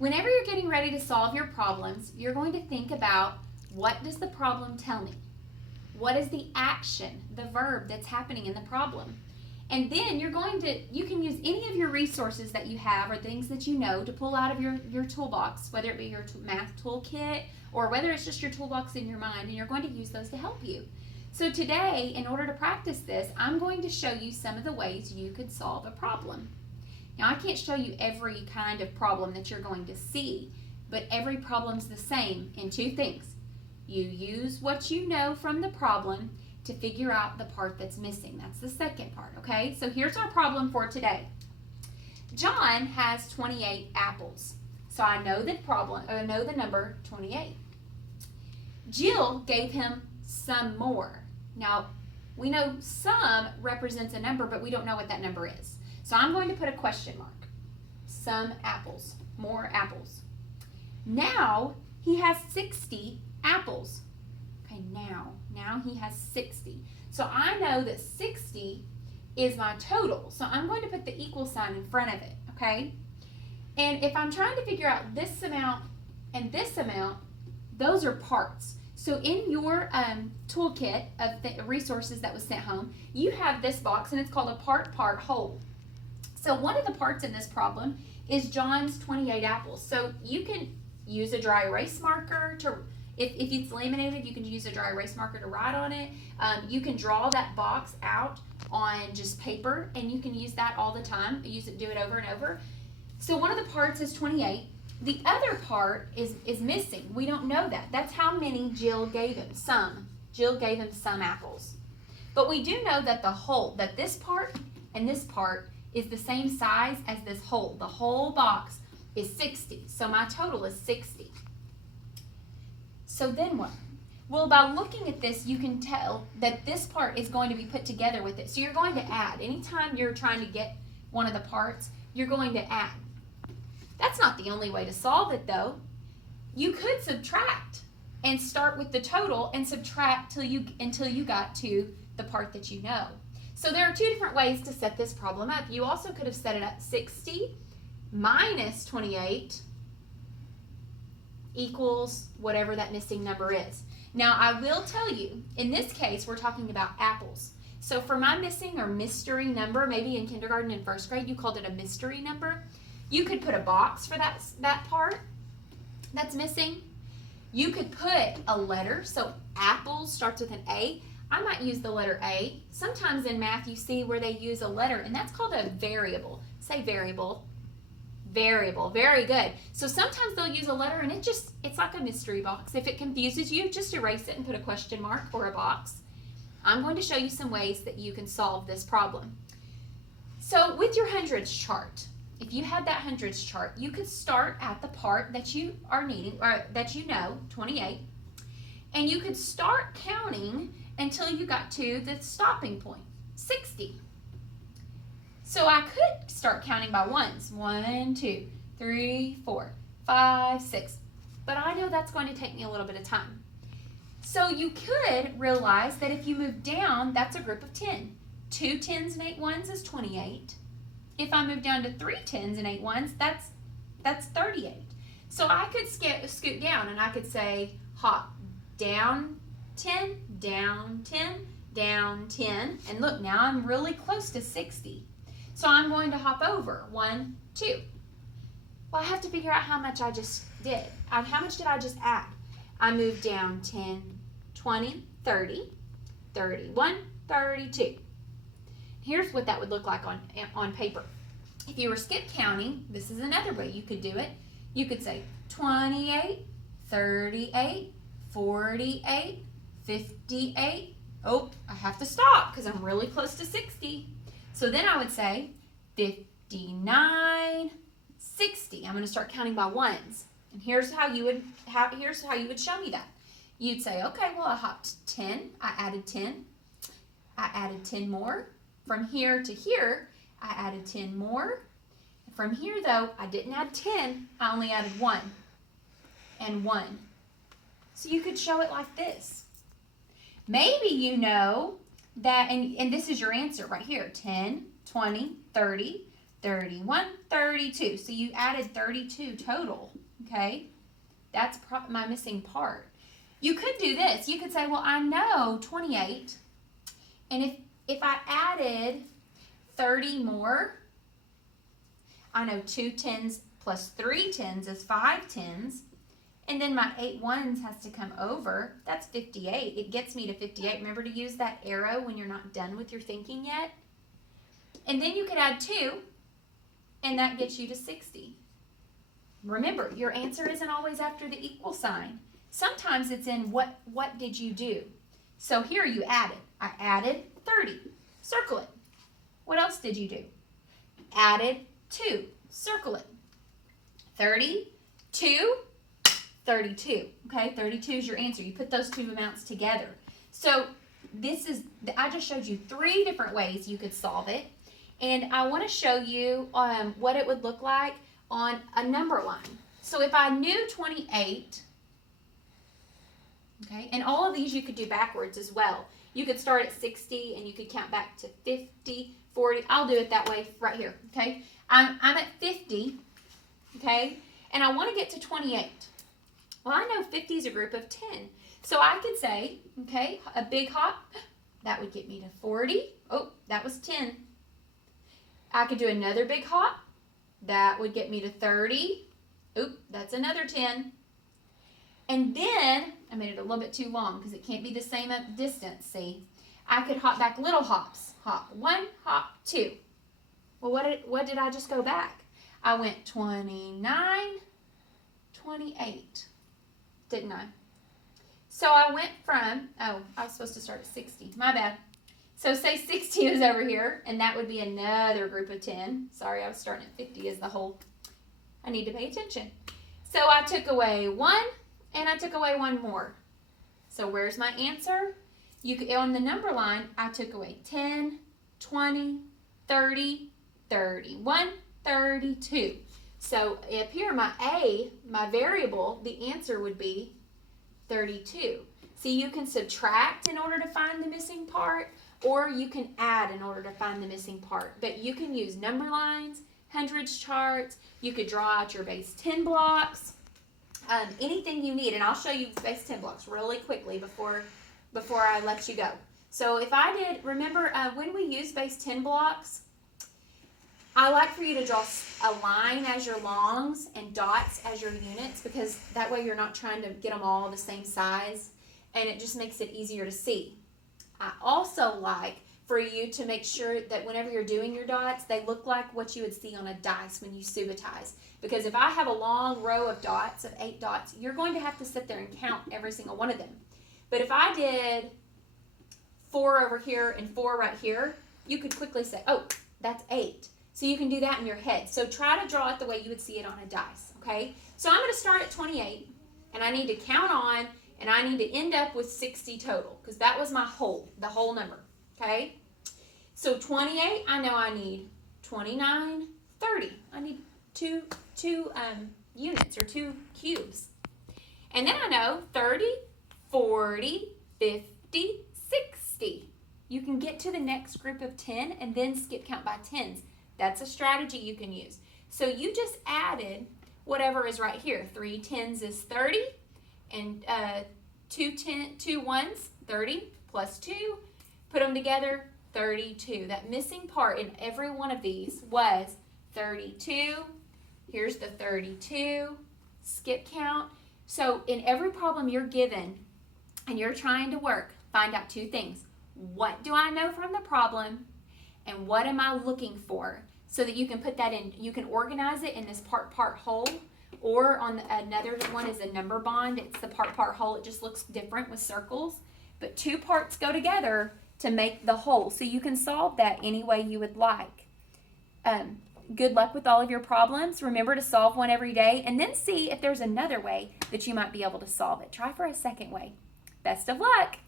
Whenever you're getting ready to solve your problems, you're going to think about, what does the problem tell me? What is the action, the verb that's happening in the problem? And then you can use any of your resources that you have or things that you know to pull out of your toolbox, whether it be your math toolkit or whether it's just your toolbox in your mind, and you're going to use those to help you. So today, in order to practice this, I'm going to show you some of the ways you could solve a problem. Now, I can't show you every kind of problem that you're going to see, but every problem's the same in two things. You use what you know from the problem to figure out the part that's missing. That's the second part, okay? So here's our problem for today. John has 28 apples. So I know the number 28. Jill gave him some more. Now, we know some represents a number, but we don't know what that number is. So I'm going to put a question mark. Some apples, more apples. Now he has 60 apples. Okay, now he has 60. So I know that 60 is my total. So I'm going to put the equal sign in front of it, okay? And if I'm trying to figure out this amount and this amount, those are parts. So in your toolkit of the resources that was sent home, you have this box, and it's called a part whole. So one of the parts in this problem is John's 28 apples. So you can use a dry erase marker to, if it's laminated, you can use a dry erase marker to write on it. You can draw that box out on just paper, and you can use that all the time. Do it over and over. So one of the parts is 28. The other part is missing. We don't know that. That's how many Jill gave him. Some. Jill gave him some apples. But we do know that that this part and this part is the same size as this whole. The whole box is 60. So my total is 60. So then what? Well, by looking at this, you can tell that this part is going to be put together with it. So you're going to add. Anytime you're trying to get one of the parts, you're going to add. That's not the only way to solve it, though. You could subtract and start with the total and subtract until you got to the part that you know. So there are two different ways to set this problem up. You also could have set it up 60 minus 28 equals whatever that missing number is. Now, I will tell you, in this case, we're talking about apples. So for my missing or mystery number, maybe in kindergarten and first grade, you called it a mystery number. You could put a box for that part that's missing. You could put a letter. So apples starts with an A. I might use the letter A. Sometimes in math you see where they use a letter, and that's called a variable. Say variable. Variable. Very good. So sometimes they'll use a letter, and it's like a mystery box. If it confuses you, just erase it and put a question mark or a box. I'm going to show you some ways that you can solve this problem. So with your hundreds chart, if you had that hundreds chart, you could start at the part that you are needing, or that you know, 28, and you could start counting until you got to the stopping point, 60. So I could start counting by ones, 1, 2, 3, 4, 5, 6, but I know that's going to take me a little bit of time. So you could realize that if you move down, that's a group of 10. 2 10s and 8 ones is 28. If I move down to 3 10s and 8 ones, that's 38. So I could scoot down, and I could say hop down 10, down 10, down 10, and look, now I'm really close to 60. So I'm going to hop over 1, 2. Well, I have to figure out how much I just did. How much did I just add? I moved down 10, 20, 30, 31, 32. Here's what that would look like on paper. If you were skip counting, this is another way you could do it. You could say 28, 38, 48, 58. Oh, I have to stop because I'm really close to 60. So then I would say 59, 60. I'm going to start counting by ones. And here's how you would show me that. You'd say, okay, well, I hopped 10. I added 10. I added 10 more. From here to here, I added 10 more. From here, though, I didn't add 10. I only added 1 and 1. So you could show it like this. Maybe you know that, and this is your answer right here, 10, 20, 30, 31, 32. So you added 32 total, okay? That's my missing part. You could do this. You could say, well, I know 28, and if I added 30 more, I know 2 tens plus 3 tens is 5 tens, and then my 8 ones has to come over. That's 58. It gets me to 58. Remember to use that arrow when you're not done with your thinking yet. And then you could add 2, and that gets you to 60. Remember, your answer isn't always after the equal sign. Sometimes it's in what did you do. So here you added. I added 30. Circle it. What else did you do? Added 2. Circle it. 32, 32. Okay, 32 is your answer. You put those two amounts together. So I just showed you 3 different ways you could solve it. And I want to show you what it would look like on a number line. So if I knew 28, okay, and all of these you could do backwards as well. You could start at 60 and you could count back to 50, 40. I'll do it that way right here, okay? I'm at 50, okay, and I want to get to 28. Well, I know 50 is a group of 10. So I could say, okay, a big hop, that would get me to 40. Oh, that was 10. I could do another big hop. That would get me to 30. Oop, that's another 10. And then, I made it a little bit too long because it can't be the same distance, see? I could hop back little hops. Hop 1, hop 2. Well, what did I just go back? I went 29, 28, didn't I? So I went from, I was supposed to start at 60. My bad. So say 60 is over here, and that would be another group of 10. Sorry, I was starting at 50 as the whole. I need to pay attention. So I took away 1, and I took away 1 more. So where's my answer? On the number line, I took away 10, 20, 30, 31, 32. So up here, my variable, the answer would be 32. See, you can subtract in order to find the missing part, or you can add in order to find the missing part. But you can use number lines, hundreds charts. You could draw out your base 10 blocks, anything you need. And I'll show you base 10 blocks really quickly before I let you go. So if I did, remember when we use base 10 blocks, I like for you to draw a line as your longs and dots as your units, because that way you're not trying to get them all the same size, and it just makes it easier to see. I also like for you to make sure that whenever you're doing your dots, they look like what you would see on a dice when you subitize. Because if I have a long row of dots, of 8 dots, you're going to have to sit there and count every single one of them. But if I did 4 over here and 4 right here, you could quickly say, oh, that's 8. So you can do that in your head. So try to draw it the way you would see it on a dice, okay? So I'm going to start at 28, and I need to count on, and I need to end up with 60 total, because that was the whole number, okay? So 28, I know I need 29, 30. I need two units, or 2 cubes. And then I know 30, 40, 50, 60. You can get to the next group of 10 and then skip count by tens. That's a strategy you can use. So you just added whatever is right here. 3 tens is 30, and 2 ones, 30, plus 2. Put them together, 32. That missing part in every one of these was 32. Here's the 32. Skip count. So in every problem you're given and you're trying to work, find out 2 things. What do I know from the problem, and what am I looking for? So that you can put that in, you can organize it in this part whole, or on another one is a number bond. It's the part whole. It just looks different with circles, but 2 parts go together to make the whole. So you can solve that any way you would like. Good luck with all of your problems. Remember to solve one every day, and then see if there's another way that you might be able to solve it. Try for a second way. Best of luck.